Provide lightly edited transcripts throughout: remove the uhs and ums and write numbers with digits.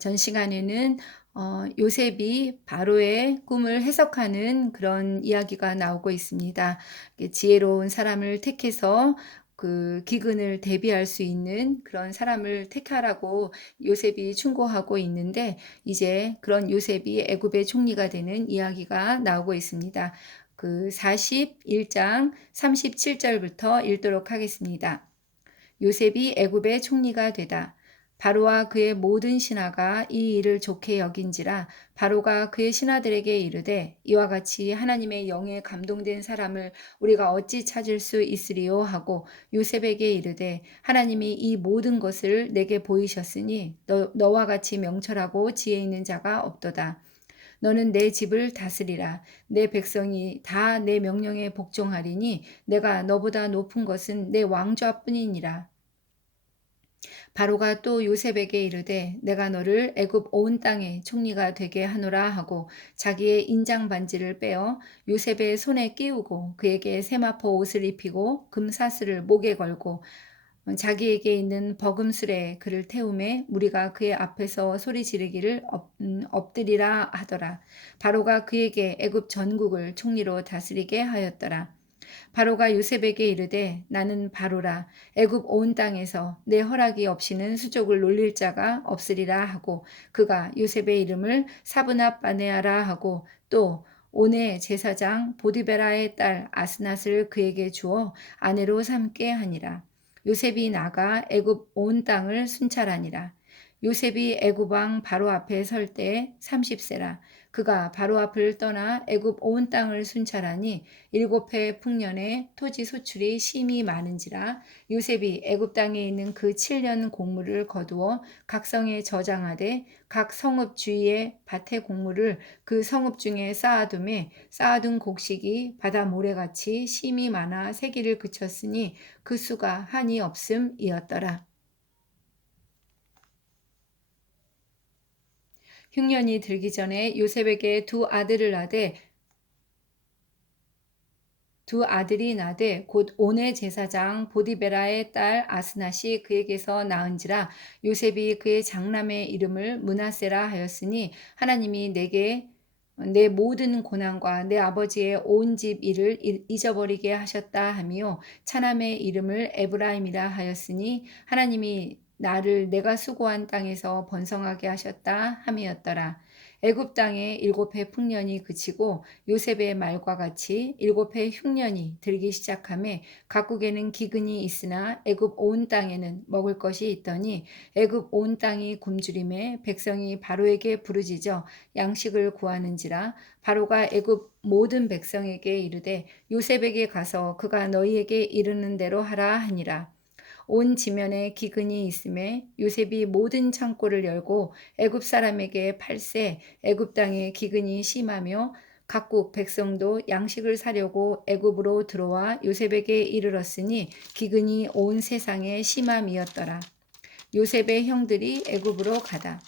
전 시간에는 요셉이 바로의 꿈을 해석하는 그런 이야기가 나오고 있습니다. 지혜로운 사람을 택해서 그 기근을 대비할 수 있는 그런 사람을 택하라고 요셉이 충고하고 있는데, 이제 그런 요셉이 애굽의 총리가 되는 이야기가 나오고 있습니다. 그 41장 37절부터 읽도록 하겠습니다. 요셉이 애굽의 총리가 되다. 바로와 그의 모든 신하가 이 일을 좋게 여긴지라. 바로가 그의 신하들에게 이르되, 이와 같이 하나님의 영에 감동된 사람을 우리가 어찌 찾을 수 있으리요 하고 요셉에게 이르되, 하나님이 이 모든 것을 내게 보이셨으니 너와 같이 명철하고 지혜 있는 자가 없도다. 너는 내 집을 다스리라. 내 백성이 다 내 명령에 복종하리니 내가 너보다 높은 것은 내 왕좌뿐이니라. 바로가 또 요셉에게 이르되, 내가 너를 애굽 온 땅의 총리가 되게 하노라 하고 자기의 인장 반지를 빼어 요셉의 손에 끼우고 그에게 세마포 옷을 입히고 금사슬을 목에 걸고 자기에게 있는 버금술에 그를 태우매 무리가 그의 앞에서 소리 지르기를 엎드리라 하더라. 바로가 그에게 애굽 전국을 총리로 다스리게 하였더라. 바로가 요셉에게 이르되, 나는 바로라. 애굽 온 땅에서 내 허락이 없이는 수족을 놀릴 자가 없으리라 하고 그가 요셉의 이름을 사브낫 바네아라 하고 또 온의 제사장 보디베라의 딸 아스낫을 그에게 주어 아내로 삼게 하니라. 요셉이 나가 애굽 온 땅을 순찰하니라. 요셉이 애굽 왕 바로 앞에 설 때 30세라. 그가 바로 앞을 떠나 애굽 온 땅을 순찰하니 7해 풍년에 토지 소출이 심히 많은지라. 요셉이 애굽 땅에 있는 그 7년 곡물을 거두어 각 성에 저장하되 각 성읍 주위에 밭의 곡물을 그 성읍 중에 쌓아둠에 쌓아둔 곡식이 바다 모래같이 심히 많아 세기를 그쳤으니 그 수가 한이 없음이었더라. 흉년이 들기 전에 요셉에게 두 아들이 나되 곧 온의 제사장 보디베라의 딸 아스낫이 그에게서 낳은지라. 요셉이 그의 장남의 이름을 므낫세라 하였으니 하나님이 내게 내 모든 고난과 내 아버지의 온 집 일을 잊어버리게 하셨다 하며 차남의 이름을 에브라임이라 하였으니 하나님이 나를 내가 수고한 땅에서 번성하게 하셨다 함이었더라. 애굽 땅에 7해 풍년이 그치고 요셉의 말과 같이 7해 흉년이 들기 시작하매 각국에는 기근이 있으나 애굽 온 땅에는 먹을 것이 있더니 애굽 온 땅이 굶주림에 백성이 바로에게 부르짖어 양식을 구하는지라. 바로가 애굽 모든 백성에게 이르되 요셉에게 가서 그가 너희에게 이르는 대로 하라 하니라. 온 지면에 기근이 있음에 요셉이 모든 창고를 열고 애굽 사람에게 팔세. 애굽 땅에 기근이 심하며 각국 백성도 양식을 사려고 애굽으로 들어와 요셉에게 이르렀으니 기근이 온 세상에 심함이었더라. 요셉의 형들이 애굽으로 가다.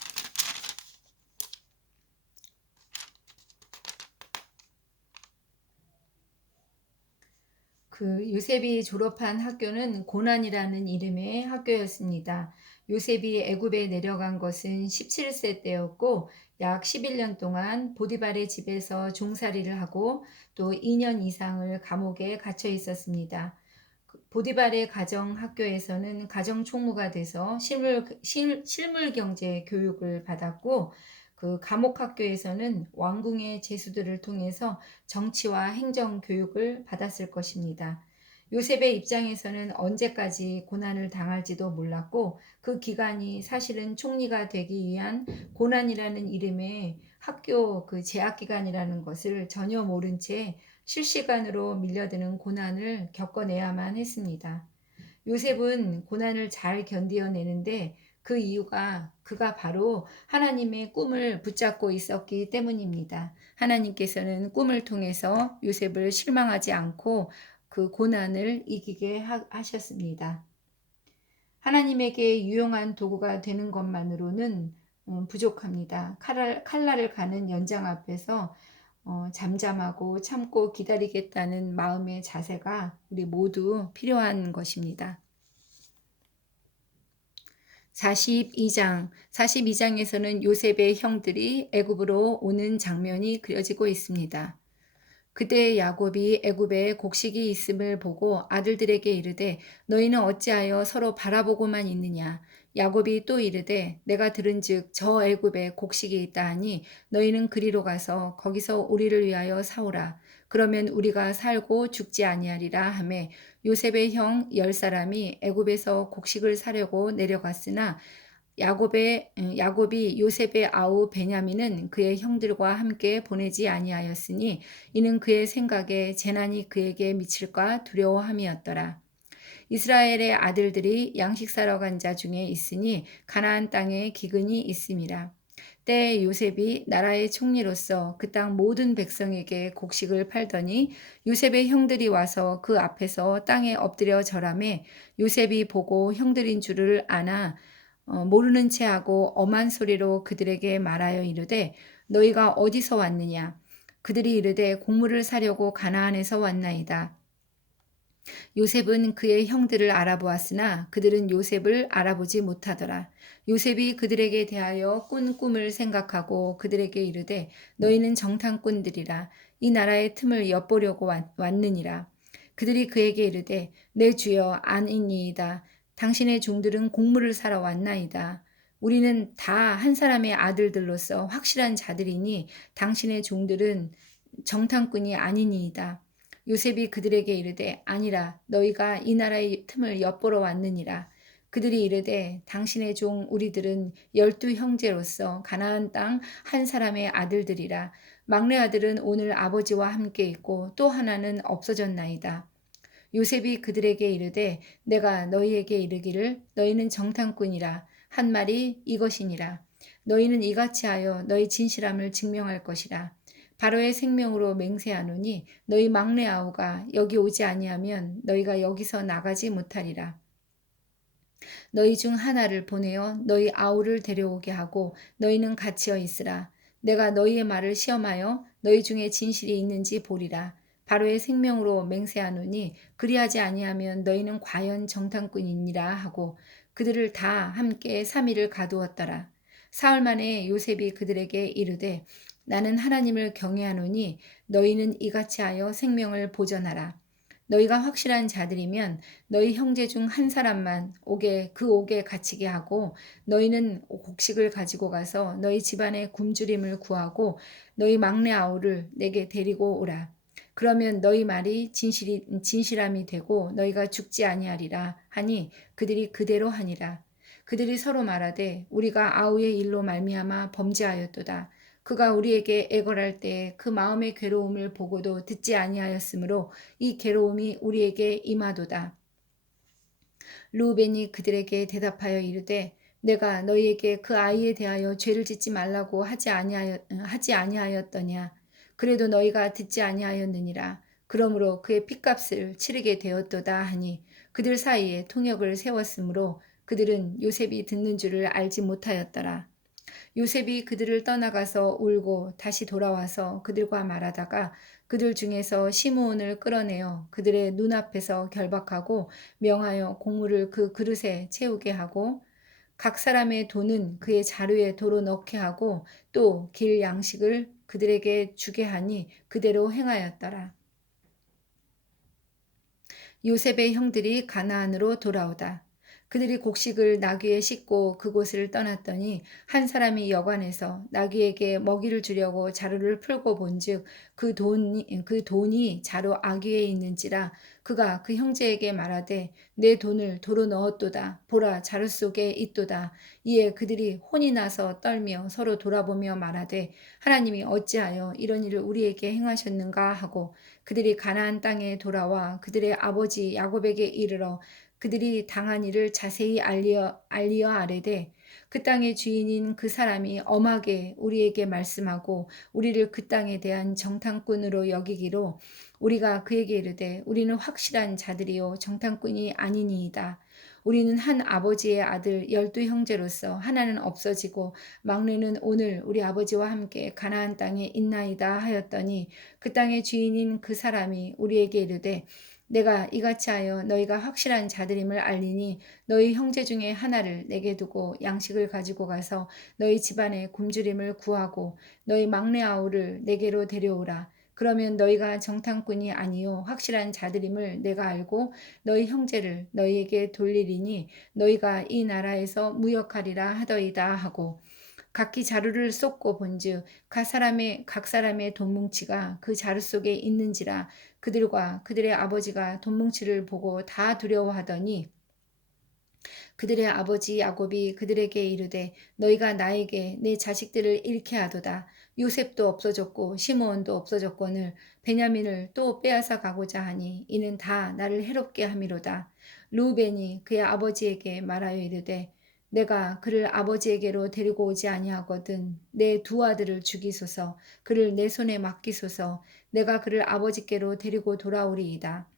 그 요셉이 졸업한 학교는 고난이라는 이름의 학교였습니다. 요셉이 애굽에 내려간 것은 17세 때였고 약 11년 동안 보디발의 집에서 종살이를 하고 또 2년 이상을 감옥에 갇혀 있었습니다. 보디발의 가정 학교에서는 가정 총무가 돼서 실물 경제 교육을 받았고 그 감옥 학교에서는 왕궁의 제수들을 통해서 정치와 행정 교육을 받았을 것입니다. 요셉의 입장에서는 언제까지 고난을 당할지도 몰랐고 그 기간이 사실은 총리가 되기 위한 고난이라는 이름의 학교 그 재학 기간이라는 것을 전혀 모른 채 실시간으로 밀려드는 고난을 겪어내야만 했습니다. 요셉은 고난을 잘 견디어내는데 그 이유가 그가 바로 하나님의 꿈을 붙잡고 있었기 때문입니다. 하나님께서는 꿈을 통해서 요셉을 실망하지 않고 그 고난을 이기게 하셨습니다. 하나님에게 유용한 도구가 되는 것만으로는 부족합니다. 칼날을 가는 연장 앞에서 잠잠하고 참고 기다리겠다는 마음의 자세가 우리 모두 필요한 것입니다. 42장에서는 요셉의 형들이 애굽으로 오는 장면이 그려지고 있습니다. 그때 야곱이 애굽에 곡식이 있음을 보고 아들들에게 이르되 너희는 어찌하여 서로 바라보고만 있느냐. 야곱이 또 이르되 내가 들은즉 저 애굽에 곡식이 있다 하니 너희는 그리로 가서 거기서 우리를 위하여 사오라. 그러면 우리가 살고 죽지 아니하리라 하매 요셉의 형 10사람이 애굽에서 곡식을 사려고 내려갔으나 야곱이 요셉의 아우 베냐민은 그의 형들과 함께 보내지 아니하였으니 이는 그의 생각에 재난이 그에게 미칠까 두려워함이었더라. 이스라엘의 아들들이 양식 사러 간 자 중에 있으니 가나안 땅에 기근이 있음이라. 때에 요셉이 나라의 총리로서 그 땅 모든 백성에게 곡식을 팔더니 요셉의 형들이 와서 그 앞에서 땅에 엎드려 절하매 요셉이 보고 형들인 줄을 아나 모르는 체하고 엄한 소리로 그들에게 말하여 이르되 너희가 어디서 왔느냐. 그들이 이르되 곡물을 사려고 가나안에서 왔나이다. 요셉은 그의 형들을 알아보았으나 그들은 요셉을 알아보지 못하더라. 요셉이 그들에게 대하여 꾼 꿈을 생각하고 그들에게 이르되 너희는 정탐꾼들이라. 이 나라의 틈을 엿보려고 왔느니라. 그들이 그에게 이르되 내 주여 아니니이다. 당신의 종들은 곡물을 사러 왔나이다. 우리는 다 한 사람의 아들들로서 확실한 자들이니 당신의 종들은 정탐꾼이 아니니이다. 요셉이 그들에게 이르되 아니라 너희가 이 나라의 틈을 엿보러 왔느니라. 그들이 이르되 당신의 종 우리들은 12형제로서 가나안 땅 한 사람의 아들들이라. 막내 아들은 오늘 아버지와 함께 있고 또 하나는 없어졌나이다. 요셉이 그들에게 이르되 내가 너희에게 이르기를 너희는 정탐꾼이라 한 말이 이것이니라. 너희는 이같이 하여 너희 진실함을 증명할 것이라. 바로의 생명으로 맹세하노니 너희 막내 아우가 여기 오지 아니하면 너희가 여기서 나가지 못하리라. 너희 중 하나를 보내어 너희 아우를 데려오게 하고 너희는 갇혀 있으라. 내가 너희의 말을 시험하여 너희 중에 진실이 있는지 보리라. 바로의 생명으로 맹세하노니 그리하지 아니하면 너희는 과연 정탐꾼이니라 하고 그들을 다 함께 3일을 가두었더라. 사흘 만에 요셉이 그들에게 이르되 나는 하나님을 경외하노니 너희는 이같이 하여 생명을 보전하라. 너희가 확실한 자들이면 너희 형제 중 한 사람만 그 옥에 갇히게 하고 너희는 곡식을 가지고 가서 너희 집안의 굶주림을 구하고 너희 막내 아우를 내게 데리고 오라. 그러면 너희 말이 진실함이 되고 너희가 죽지 아니하리라 하니 그들이 그대로 하니라. 그들이 서로 말하되 우리가 아우의 일로 말미암아 범죄하였도다. 그가 우리에게 애걸할 때에 그 마음의 괴로움을 보고도 듣지 아니하였으므로 이 괴로움이 우리에게 임하도다. 루벤이 그들에게 대답하여 이르되 내가 너희에게 그 아이에 대하여 죄를 짓지 말라고 하지 아니하였더냐. 그래도 너희가 듣지 아니하였느니라. 그러므로 그의 핏값을 치르게 되었도다 하니 그들 사이에 통역을 세웠으므로 그들은 요셉이 듣는 줄을 알지 못하였더라. 요셉이 그들을 떠나가서 울고 다시 돌아와서 그들과 말하다가 그들 중에서 시므온을 끌어내어 그들의 눈앞에서 결박하고 명하여 곡물을 그 그릇에 채우게 하고 각 사람의 돈은 그의 자루에 도로 넣게 하고 또 길 양식을 그들에게 주게 하니 그대로 행하였더라. 요셉의 형들이 가나안으로 돌아오다. 그들이 곡식을 나귀에 싣고 그곳을 떠났더니 한 사람이 여관에서 나귀에게 먹이를 주려고 자루를 풀고 본즉 그 돈이 자루 아귀에 있는지라 그가 그 형제에게 말하되 내 돈을 도로 넣었도다 보라 자루 속에 있도다. 이에 그들이 혼이 나서 떨며 서로 돌아보며 말하되 하나님이 어찌하여 이런 일을 우리에게 행하셨는가 하고 그들이 가나안 땅에 돌아와 그들의 아버지 야곱에게 이르러 그들이 당한 일을 자세히 알리어 아뢰되 그 땅의 주인인 그 사람이 엄하게 우리에게 말씀하고 우리를 그 땅에 대한 정탐꾼으로 여기기로 우리가 그에게 이르되 우리는 확실한 자들이요 정탐꾼이 아니니이다. 우리는 한 아버지의 아들 12형제로서 하나는 없어지고 막내는 오늘 우리 아버지와 함께 가나안 땅에 있나이다 하였더니 그 땅의 주인인 그 사람이 우리에게 이르되 내가 이같이 하여 너희가 확실한 자들임을 알리니 너희 형제 중에 하나를 내게 두고 양식을 가지고 가서 너희 집안에 굶주림을 구하고 너희 막내 아우를 내게로 데려오라. 그러면 너희가 정탐꾼이 아니요 확실한 자들임을 내가 알고 너희 형제를 너희에게 돌리리니 너희가 이 나라에서 무역하리라 하더이다 하고 각기 자루를 쏟고 본즉 각 사람의 돈뭉치가 그 자루 속에 있는지라 그들과 그들의 아버지가 돈뭉치를 보고 다 두려워하더니 그들의 아버지 야곱이 그들에게 이르되 너희가 나에게 내 자식들을 잃게 하도다. 요셉도 없어졌고 시므온도 없어졌거늘 베냐민을 또 빼앗아 가고자 하니 이는 다 나를 해롭게 함이로다. 루벤이 그의 아버지에게 말하여 이르되 내가 그를 아버지에게로 데리고 오지 아니하거든 내 두 아들을 죽이소서 그를 내 손에 맡기소서 내가 그를 아버지께로 데리고 돌아오리이다.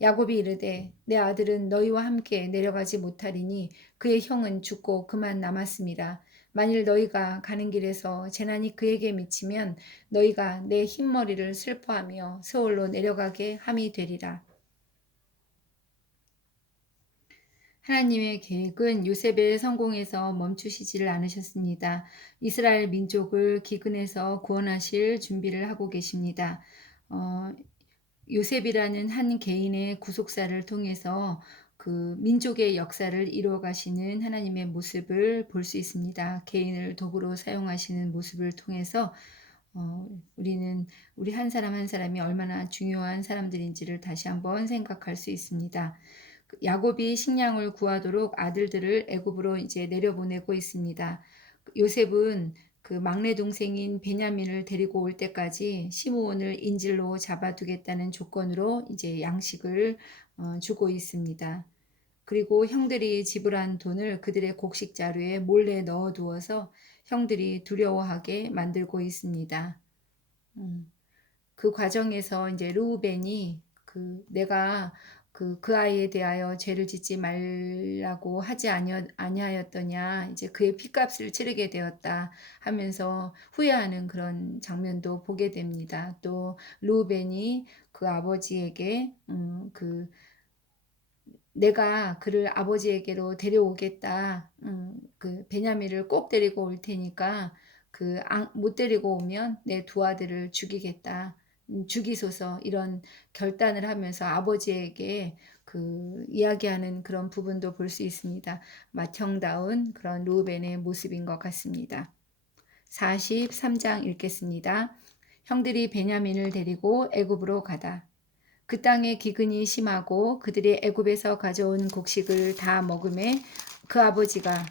야곱이 이르되 내 아들은 너희와 함께 내려가지 못하리니 그의 형은 죽고 그만 남았습니다. 만일 너희가 가는 길에서 재난이 그에게 미치면 너희가 내 흰머리를 슬퍼하며 세월로 내려가게 함이 되리라. 하나님의 계획은 요셉의 성공에서 멈추시지를 않으셨습니다. 이스라엘 민족을 기근에서 구원하실 준비를 하고 계십니다. 어, 요셉이라는 한 개인의 구속사를 통해서 그 민족의 역사를 이루어 가시는 하나님의 모습을 볼 수 있습니다. 개인을 도구로 사용하시는 모습을 통해서 우리는 우리 한 사람 한 사람이 얼마나 중요한 사람들인지를 다시 한번 생각할 수 있습니다. 야곱이 식량을 구하도록 아들들을 애굽으로 이제 내려보내고 있습니다. 요셉은 그 막내 동생인 베냐민을 데리고 올 때까지 시므온을 인질로 잡아두겠다는 조건으로 이제 양식을 주고 있습니다. 그리고 형들이 지불한 돈을 그들의 곡식 자루에 몰래 넣어두어서 형들이 두려워하게 만들고 있습니다. 음. 그 과정에서 이제 르우벤이 내가 그 아이에 대하여 죄를 짓지 말라고 하지 아니하였더냐 이제 그의 핏값을 치르게 되었다 하면서 후회하는 그런 장면도 보게 됩니다. 또 르우벤이 그 아버지에게 내가 그를 아버지에게로 데려오겠다. 그 베냐민을 꼭 데리고 올 테니까 못 데리고 오면 내 두 아들을 죽이겠다. 죽이소서 이런 결단을 하면서 아버지에게 이야기하는 그런 부분도 볼 수 있습니다. 맏형다운 그런 루벤의 모습인 것 같습니다. 43장 읽겠습니다. 형들이 베냐민을 데리고 애굽으로 가다. 그 땅의 기근이 심하고 그들이 애굽에서 가져온 곡식을 다 먹음에 그 아버지가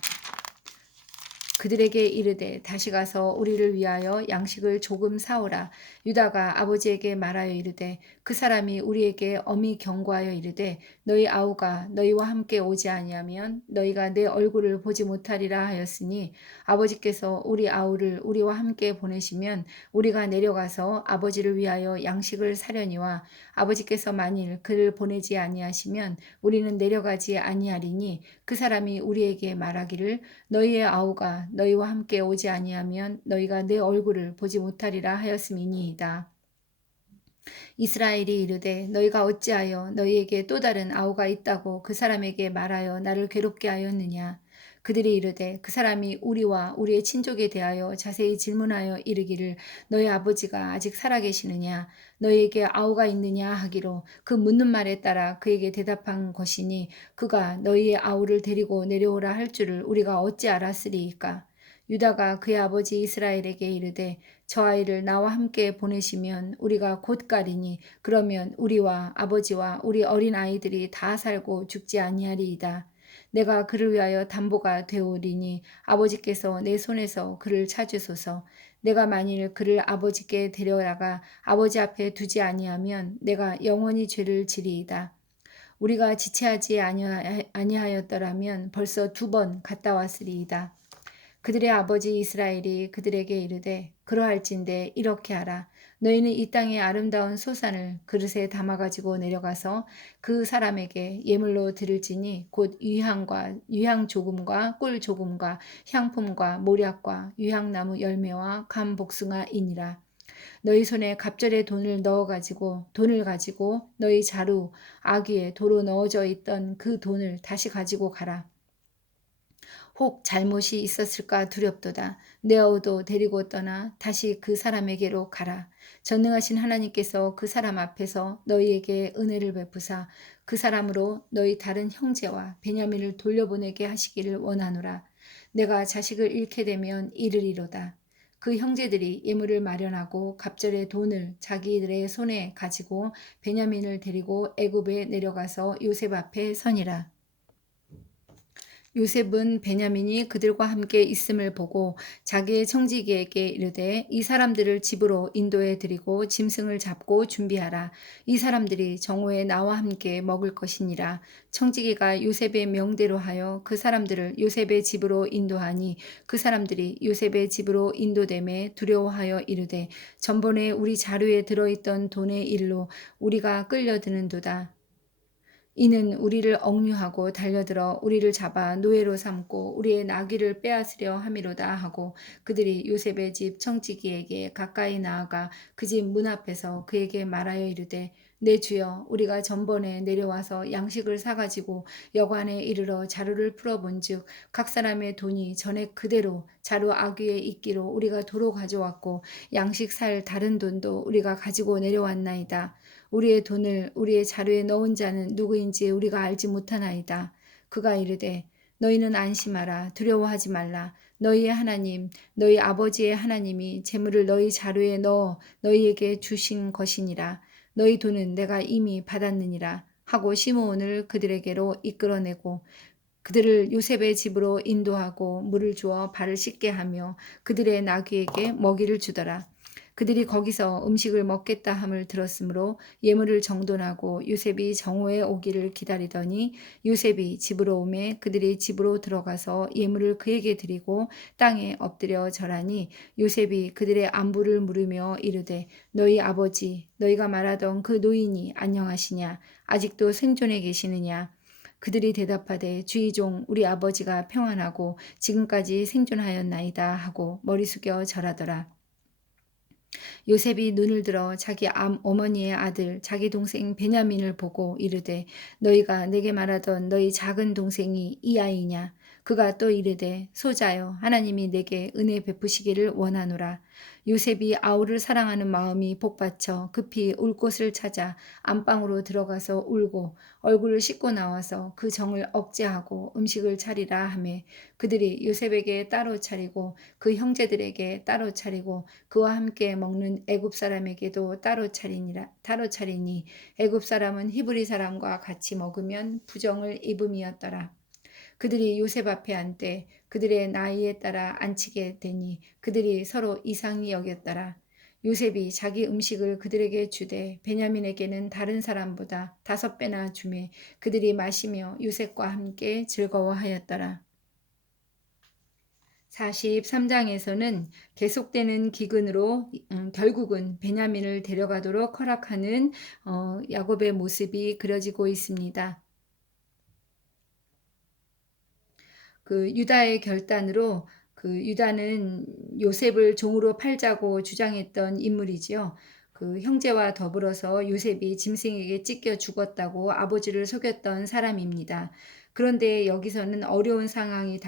그들에게 이르되 다시 가서 우리를 위하여 양식을 조금 사오라. 유다가 아버지에게 말하여 이르되 그 사람이 우리에게 엄히 경고하여 이르되 너희 아우가 너희와 함께 오지 아니하면 너희가 내 얼굴을 보지 못하리라 하였으니 아버지께서 우리 아우를 우리와 함께 보내시면 우리가 내려가서 아버지를 위하여 양식을 사려니와 아버지께서 만일 그를 보내지 아니하시면 우리는 내려가지 아니하리니 그 사람이 우리에게 말하기를 너희의 아우가 너희와 함께 오지 아니하면 너희가 내 얼굴을 보지 못하리라 하였음이니이다. 이스라엘이 이르되 너희가 어찌하여 너희에게 또 다른 아우가 있다고 그 사람에게 말하여 나를 괴롭게 하였느냐. 그들이 이르되 그 사람이 우리와 우리의 친족에 대하여 자세히 질문하여 이르기를 너희 아버지가 아직 살아계시느냐 너희에게 아우가 있느냐 하기로 그 묻는 말에 따라 그에게 대답한 것이니 그가 너희의 아우를 데리고 내려오라 할 줄을 우리가 어찌 알았으리이까. 유다가 그의 아버지 이스라엘에게 이르되 저 아이를 나와 함께 보내시면 우리가 곧 가리니 그러면 우리와 아버지와 우리 어린 아이들이 다 살고 죽지 아니하리이다. 내가 그를 위하여 담보가 되오리니 아버지께서 내 손에서 그를 찾으소서. 내가 만일 그를 아버지께 데려다가 아버지 앞에 두지 아니하면 내가 영원히 죄를 지리이다. 우리가 지체하지 아니하였더라면 벌써 2번 갔다 왔으리이다. 그들의 아버지 이스라엘이 그들에게 이르되 그러할진대 이렇게 하라. 너희는 이 땅의 아름다운 소산을 그릇에 담아가지고 내려가서 그 사람에게 예물로 드릴지니 곧 유향 조금과 꿀 조금과 향품과 모략과 유향나무 열매와 감 복숭아이니라. 너희 손에 갑절의 돈을 가지고 너희 자루 아귀에 도로 넣어져 있던 그 돈을 다시 가지고 가라. 혹 잘못이 있었을까 두렵도다. 네아우도 데리고 떠나 다시 그 사람에게로 가라. 전능하신 하나님께서 그 사람 앞에서 너희에게 은혜를 베푸사 그 사람으로 너희 다른 형제와 베냐민을 돌려보내게 하시기를 원하노라. 내가 자식을 잃게 되면 이르리로다. 그 형제들이 예물을 마련하고 갑절의 돈을 자기들의 손에 가지고 베냐민을 데리고 애굽에 내려가서 요셉 앞에 서니라. 요셉은 베냐민이 그들과 함께 있음을 보고 자기의 청지기에게 이르되 이 사람들을 집으로 인도해 드리고 짐승을 잡고 준비하라. 이 사람들이 정오에 나와 함께 먹을 것이니라. 청지기가 요셉의 명대로 하여 그 사람들을 요셉의 집으로 인도하니 그 사람들이 요셉의 집으로 인도됨에 두려워하여 이르되 전번에 우리 자루에 들어있던 돈의 일로 우리가 끌려드는도다. 이는 우리를 억류하고 달려들어 우리를 잡아 노예로 삼고 우리의 나귀를 빼앗으려 함이로다 하고 그들이 요셉의 집 청지기에게 가까이 나아가 그 집 문 앞에서 그에게 말하여 이르되 내 주여 우리가 전번에 내려와서 양식을 사가지고 여관에 이르러 자루를 풀어본즉 각 사람의 돈이 전에 그대로 자루 아귀에 있기로 우리가 도로 가져왔고 양식 살 다른 돈도 우리가 가지고 내려왔나이다. 우리의 돈을 우리의 자루에 넣은 자는 누구인지 우리가 알지 못하나이다. 그가 이르되 너희는 안심하라. 두려워하지 말라. 너희의 하나님, 너희 아버지의 하나님이 재물을 너희 자루에 넣어 너희에게 주신 것이니라. 너희 돈은 내가 이미 받았느니라. 하고 시므온을 그들에게로 이끌어내고 그들을 요셉의 집으로 인도하고 물을 주어 발을 씻게 하며 그들의 나귀에게 먹이를 주더라. 그들이 거기서 음식을 먹겠다 함을 들었으므로 예물을 정돈하고 요셉이 정오에 오기를 기다리더니 요셉이 집으로 오매 그들이 집으로 들어가서 예물을 그에게 드리고 땅에 엎드려 절하니 요셉이 그들의 안부를 물으며 이르되 너희 아버지 너희가 말하던 그 노인이 안녕하시냐 아직도 생존해 계시느냐 그들이 대답하되 주의종 우리 아버지가 평안하고 지금까지 생존하였나이다 하고 머리 숙여 절하더라. 요셉이 눈을 들어 자기 어머니의 아들 자기 동생 베냐민을 보고 이르되 너희가 내게 말하던 너희 작은 동생이 이 아이냐 그가 또 이르되 소자여 하나님이 내게 은혜 베푸시기를 원하노라. 요셉이 아우를 사랑하는 마음이 복받쳐 급히 울 곳을 찾아 안방으로 들어가서 울고 얼굴을 씻고 나와서 그 정을 억제하고 음식을 차리라 하매 그들이 요셉에게 따로 차리고 그 형제들에게 따로 차리고 그와 함께 먹는 애굽 사람에게도 따로 차리니 애굽 사람은 히브리 사람과 같이 먹으면 부정을 입음이었더라. 그들이 요셉 앞에 앉되 그들의 나이에 따라 앉히게 되니 그들이 서로 이상히 여겼더라. 요셉이 자기 음식을 그들에게 주되 베냐민에게는 다른 사람보다 5배나 주매 그들이 마시며 요셉과 함께 즐거워하였더라. 43장에서는 계속되는 기근으로 결국은 베냐민을 데려가도록 허락하는 야곱의 모습이 그려지고 있습니다. 그 유다의 결단으로 그 유다는 요셉을 종으로 팔자고 주장했던 인물이지요. 그 형제와 더불어서 요셉이 짐승에게 찢겨 죽었다고 아버지를 속였던 사람입니다. 그런데 여기서는 어려운 상황이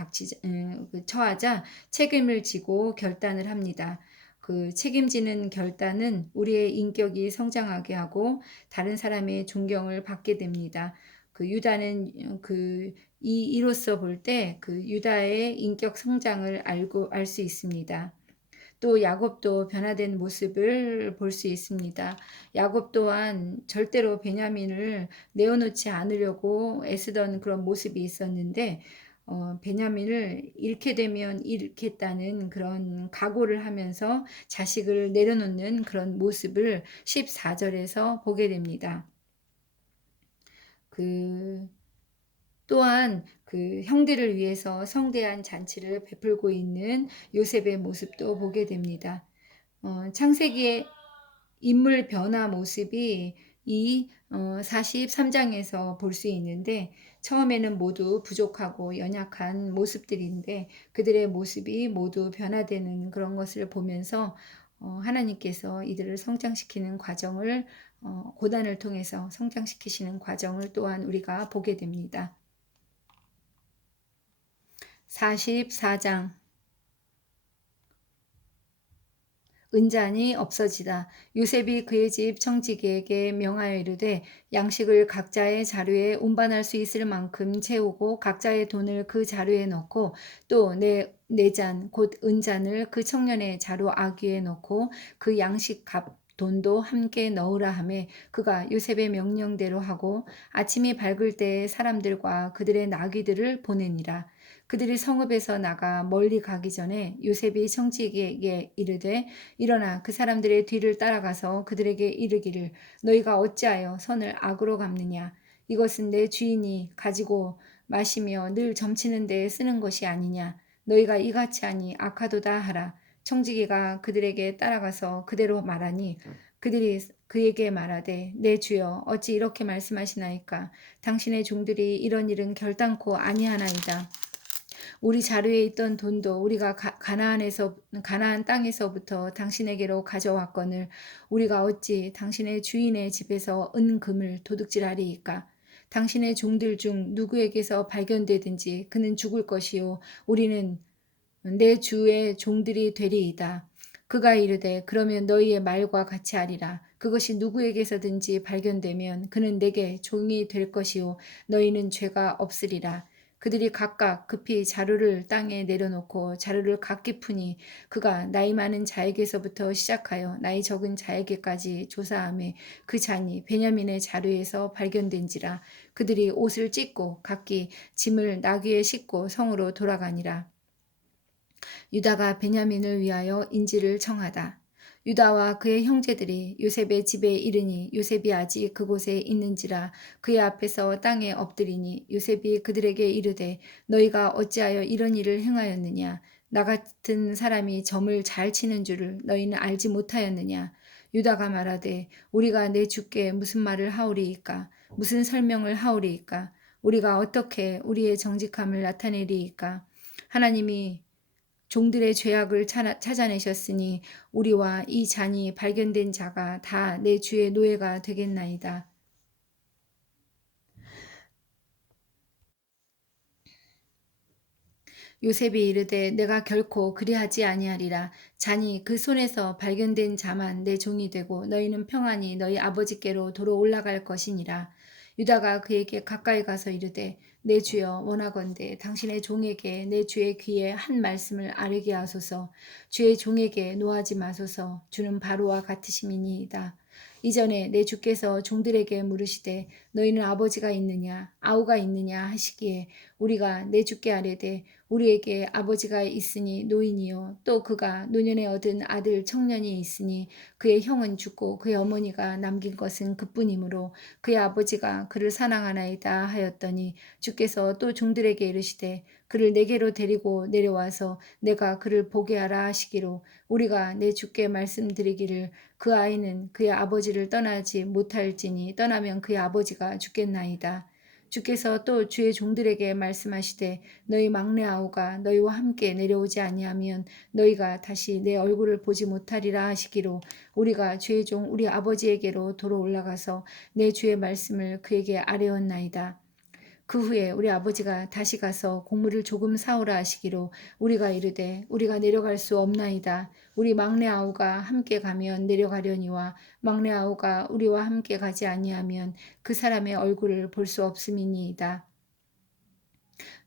처하자 책임을 지고 결단을 합니다. 그 책임지는 결단은 우리의 인격이 성장하게 하고 다른 사람의 존경을 받게 됩니다. 그 유다는 이로써 볼 때 그 유다의 인격 성장을 알 수 있습니다. 또 야곱도 변화된 모습을 볼 수 있습니다. 야곱 또한 절대로 베냐민을 내어놓지 않으려고 애쓰던 그런 모습이 있었는데 베냐민을 잃게 되면 잃겠다는 그런 각오를 하면서 자식을 내려놓는 그런 모습을 14절에서 보게 됩니다. 또한 그 형들을 위해서 성대한 잔치를 베풀고 있는 요셉의 모습도 보게 됩니다. 창세기의 인물 변화 모습이 이 43장에서 볼 수 있는데 처음에는 모두 부족하고 연약한 모습들인데 그들의 모습이 모두 변화되는 그런 것을 보면서 하나님께서 이들을 성장시키는 과정을 고난을 통해서 성장시키시는 과정을 또한 우리가 보게 됩니다. 44장 은잔이 없어지다. 요셉이 그의 집 청지기에게 명하여 이르되 양식을 각자의 자루에 운반할 수 있을 만큼 채우고 각자의 돈을 그 자루에 넣고 또 내 잔 곧 은잔을 그 청년의 자루 아귀에 넣고 그 양식 값 돈도 함께 넣으라 하매 그가 요셉의 명령대로 하고 아침이 밝을 때에 사람들과 그들의 나귀들을 보내니라. 그들이 성읍에서 나가 멀리 가기 전에 요셉이 청지기에게 이르되 일어나 그 사람들의 뒤를 따라가서 그들에게 이르기를 너희가 어찌하여 선을 악으로 갚느냐 이것은 내 주인이 가지고 마시며 늘 점치는 데에 쓰는 것이 아니냐 너희가 이같이 하니 악하도다 하라. 청지기가 그들에게 따라가서 그대로 말하니 그들이 그에게 말하되 내 주여 어찌 이렇게 말씀하시나이까 당신의 종들이 이런 일은 결단코 아니하나이다. 우리 자루에 있던 돈도 우리가 가나안 땅에서부터 당신에게로 가져왔거늘 우리가 어찌 당신의 주인의 집에서 은금을 도둑질하리이까. 당신의 종들 중 누구에게서 발견되든지 그는 죽을 것이요 우리는 내 주의 종들이 되리이다. 그가 이르되 그러면 너희의 말과 같이 하리라. 그것이 누구에게서든지 발견되면 그는 내게 종이 될 것이요 너희는 죄가 없으리라. 그들이 각각 급히 자루를 땅에 내려놓고 자루를 각기 푸니 그가 나이 많은 자에게서부터 시작하여 나이 적은 자에게까지 조사하며 그 잔이 베냐민의 자루에서 발견된지라. 그들이 옷을 찢고 각기 짐을 나귀에 싣고 성으로 돌아가니라. 유다가 베냐민을 위하여 인지를 청하다. 유다와 그의 형제들이 요셉의 집에 이르니 요셉이 아직 그곳에 있는지라 그의 앞에서 땅에 엎드리니 요셉이 그들에게 이르되 너희가 어찌하여 이런 일을 행하였느냐 나 같은 사람이 점을 잘 치는 줄을 너희는 알지 못하였느냐 유다가 말하되 우리가 내 주께 무슨 말을 하오리이까 무슨 설명을 하오리이까 우리가 어떻게 우리의 정직함을 나타내리이까 하나님이 종들의 죄악을 찾아내셨으니 우리와 이 잔이 발견된 자가 다 내 주의 노예가 되겠나이다. 요셉이 이르되 내가 결코 그리하지 아니하리라. 잔이 그 손에서 발견된 자만 내 종이 되고 너희는 평안히 너희 아버지께로 도로 올라갈 것이니라. 유다가 그에게 가까이 가서 이르되 내 주여 원하건대 당신의 종에게 내 주의 귀에 한 말씀을 아뢰게 하소서. 주의 종에게 노하지 마소서. 주는 바로와 같으심이니이다. 이전에 내 주께서 종들에게 물으시되 너희는 아버지가 있느냐 아우가 있느냐 하시기에 우리가 내 주께 아뢰되 우리에게 아버지가 있으니 노인이요 또 그가 노년에 얻은 아들 청년이 있으니 그의 형은 죽고 그의 어머니가 남긴 것은 그뿐이므로 그의 아버지가 그를 사랑하나이다 하였더니 주께서 또 종들에게 이르시되 그를 내게로 데리고 내려와서 내가 그를 보게 하라 하시기로 우리가 내 주께 말씀드리기를 그 아이는 그의 아버지를 떠나지 못할지니 떠나면 그의 아버지가 죽겠나이다. 주께서 또 주의 종들에게 말씀하시되 너희 막내 아우가 너희와 함께 내려오지 아니하면 너희가 다시 내 얼굴을 보지 못하리라 하시기로 우리가 주의 종 우리 아버지에게로 도로 올라가서 내 주의 말씀을 그에게 아뢰었나이다. 그 후에 우리 아버지가 다시 가서 곡물을 조금 사오라 하시기로 우리가 이르되 우리가 내려갈 수 없나이다. 우리 막내 아우가 함께 가면 내려가려니와 막내 아우가 우리와 함께 가지 아니하면 그 사람의 얼굴을 볼 수 없음이니이다.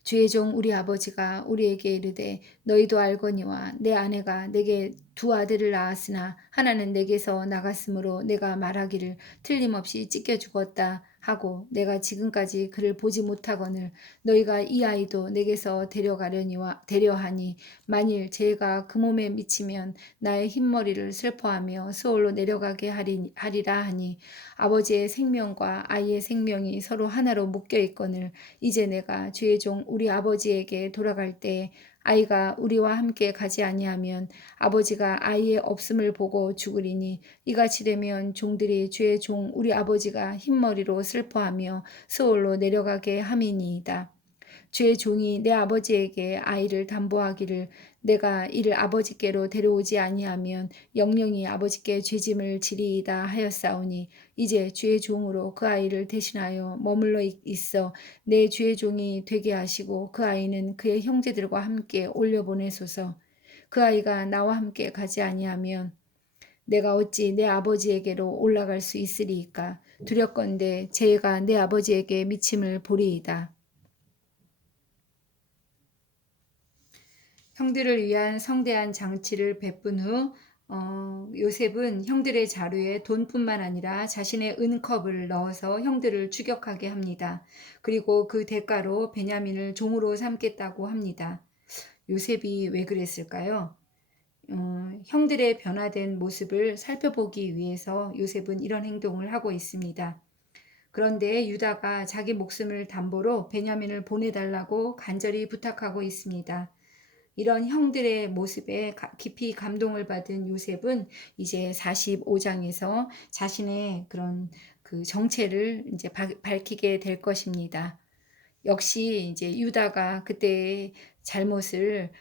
주의 종 우리 아버지가 우리에게 이르되 너희도 알거니와 내 아내가 내게 두 아들을 낳았으나 하나는 내게서 나갔으므로 내가 말하기를 틀림없이 찢겨 죽었다 하고 내가 지금까지 그를 보지 못하거늘 너희가 이 아이도 내게서 데려하니 만일 죄가 그 몸에 미치면 나의 흰머리를 슬퍼하며 수월로 내려가게 하리라 하니 아버지의 생명과 아이의 생명이 서로 하나로 묶여 있거늘 이제 내가 주의 종 우리 아버지에게 돌아갈 때 아이가 우리와 함께 가지 아니하면 아버지가 아이의 없음을 보고 죽으리니 이같이 되면 종들이 주의 종 우리 아버지가 흰머리로 슬퍼하며 스올로 내려가게 함이니이다. 주의 종이 내 아버지에게 아이를 담보하기를 내가 이를 아버지께로 데려오지 아니하면 영영이 아버지께 죄짐을 지리이다 하였사오니 이제 주의 종으로 그 아이를 대신하여 머물러 있어 내 주의 종이 되게 하시고 그 아이는 그의 형제들과 함께 올려보내소서. 그 아이가 나와 함께 가지 아니하면 내가 어찌 내 아버지에게로 올라갈 수 있으리이까. 두렵건대 죄가 내 아버지에게 미침을 보리이다. 형들을 위한 성대한 장치를 베푼 후 요셉은 형들의 자루에 돈뿐만 아니라 자신의 은컵을 넣어서 형들을 추격하게 합니다. 그리고 그 대가로 베냐민을 종으로 삼겠다고 합니다. 요셉이 왜 그랬을까요? 형들의 변화된 모습을 살펴보기 위해서 요셉은 이런 행동을 하고 있습니다. 그런데 유다가 자기 목숨을 담보로 베냐민을 보내달라고 간절히 부탁하고 있습니다. 이런 형들의 모습에 깊이 감동을 받은 요셉은 이제 45장에서 자신의 그런 그 정체를 이제 밝히게 될 것입니다. 역시 이제 유다가 그때의 잘못을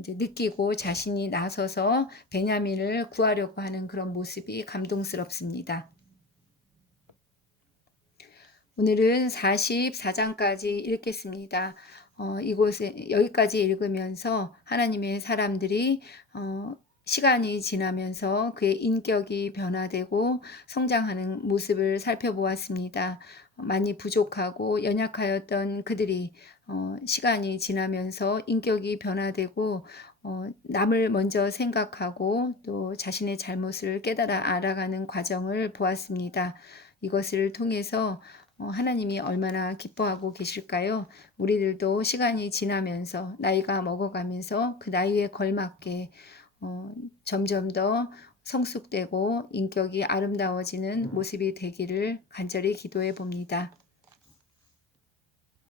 이제 느끼고 자신이 나서서 베냐민을 구하려고 하는 그런 모습이 감동스럽습니다. 오늘은 44장까지 읽겠습니다. 이곳에 여기까지 읽으면서 하나님의 사람들이 시간이 지나면서 그의 인격이 변화되고 성장하는 모습을 살펴보았습니다. 많이 부족하고 연약하였던 그들이 시간이 지나면서 인격이 변화되고 남을 먼저 생각하고 또 자신의 잘못을 깨달아 알아가는 과정을 보았습니다. 이것을 통해서 하나님이 얼마나 기뻐하고 계실까요? 우리들도 시간이 지나면서 나이가 먹어가면서 그 나이에 걸맞게 점점 더 성숙되고 인격이 아름다워지는 모습이 되기를 간절히 기도해 봅니다.